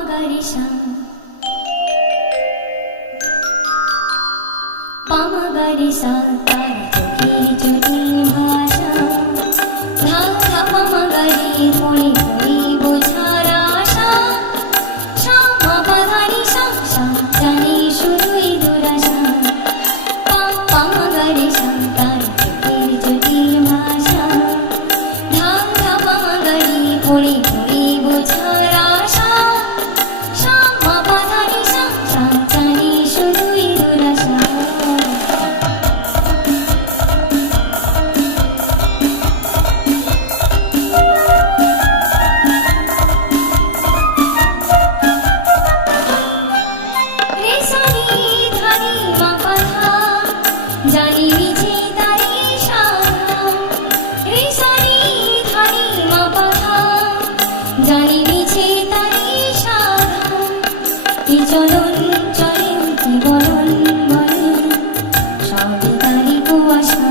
Pamagarisha Pamagarisa tar chokhi joti bhasha dha dha pamagari puri puri bochhar asha shama padhani sham sham jani shudui durasha pamagarisa tar chokhi joti bhasha dha dha pamagari puri puri bochhar asha shama padhani sham sham jani shudui durasha জানি মিছে তারি সাধা রে সারি ধানি মা পাধা জানি মিছে তারি সাধা কি চলন চলেন কি বলন বলেন সবই তারি কুয়াশা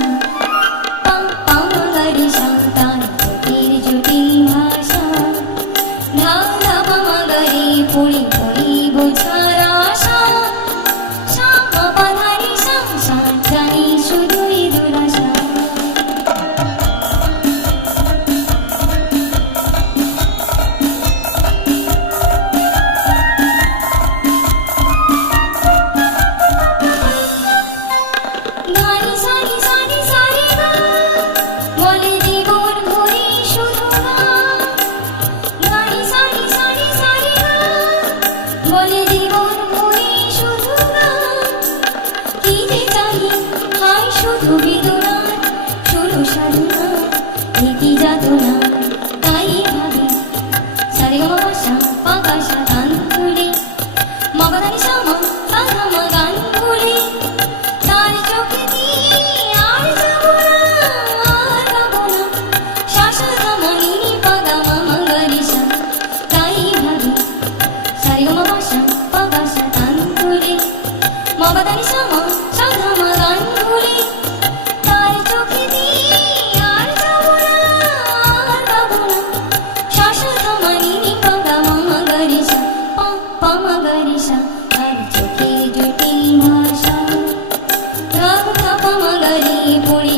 পামাগারি সাঁতার জটির জটিল ভাষা ধা ধা পামাগারি পড়ি পড়ি বোঝার আশা শ্যামা পাধারি সংসার জানি শুধুই দুরাশা ধানি সারি সারি সারি গা বলে জীবন ভরি শুধু গা ধানি সারি সারি সারি গা বলে জীবন ভরি শুধু গা কি যে চাই হাই শুধু বেদনা শুরু সাধনা নীতি যাতনা তাই ভাবি সারে গা বাসা পাকাশা গান ভুলে মগদানি শ্যামা সাধা মা গান ভুলে তার চোখে দিয়ে আর যাবো না আর পাবো না শাসা ধামানি পাগা মামা গরিসা তাই ভাবি সারে গা বাসা পাকাশা গান ভুলে মগদানি শ্যামা সাধা মা গান ভুলে তার চোখে দিয়ে আর যাবো না আর পাবো না শাসা ধামানি পাগা মামা গরিসা পামাগারিসা তার চোখে জটিল ভাষা ধা ধা পামাগারি পড়ি